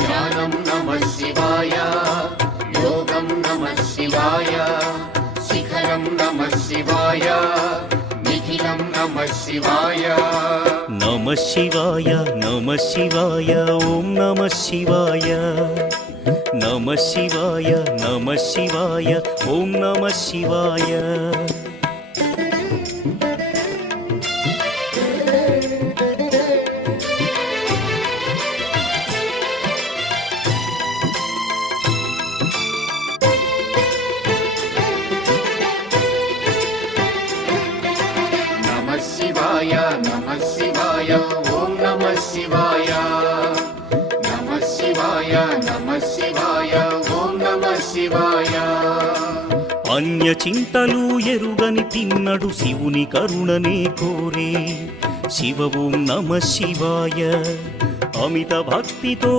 ध्यानं नमः शिवाय योगं नमः शिवाय शिखरं नमः शिवाय निखिलं नमः शिवाय नमः शिवाय नमः शिवाय ओम नमः शिवाय नमः शिवाय नमः शिवाय ओम नमः शिवाय नमः शिवाय ओम नमः शिवाय नमः शिवाय ओम नमः शिवाय अन्य చింతలు ఎరుగని తిన్నడు శివుని కరుణనే కోరే శివ ఓం నమః శివాయ అమిత భక్తితో